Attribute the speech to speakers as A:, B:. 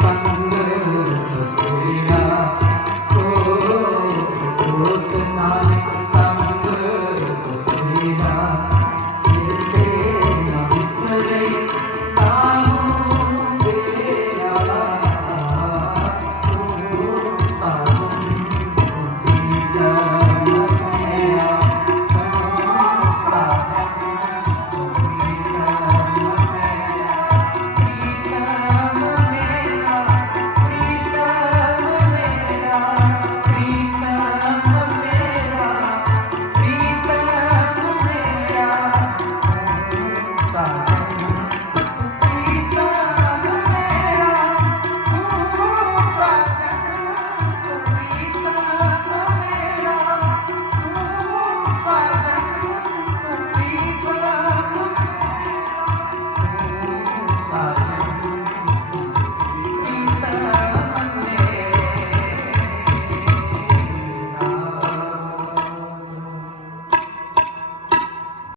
A: 三